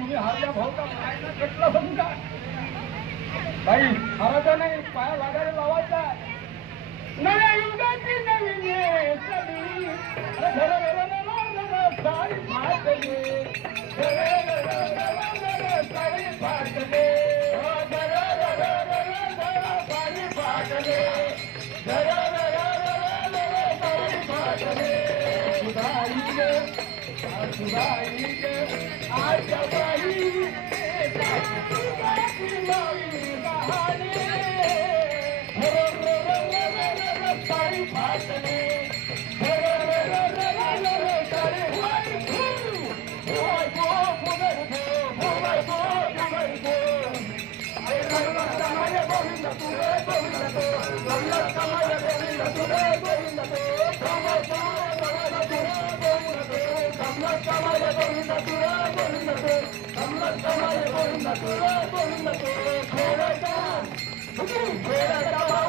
तुम्ही हारल्या भाऊ का पायाला कटलं बघू का बाई हारायचा नाही पाया लागायला लावायचा नव्या युगाची नवीन सदी सारी फाटले सारी फाटले Govinda,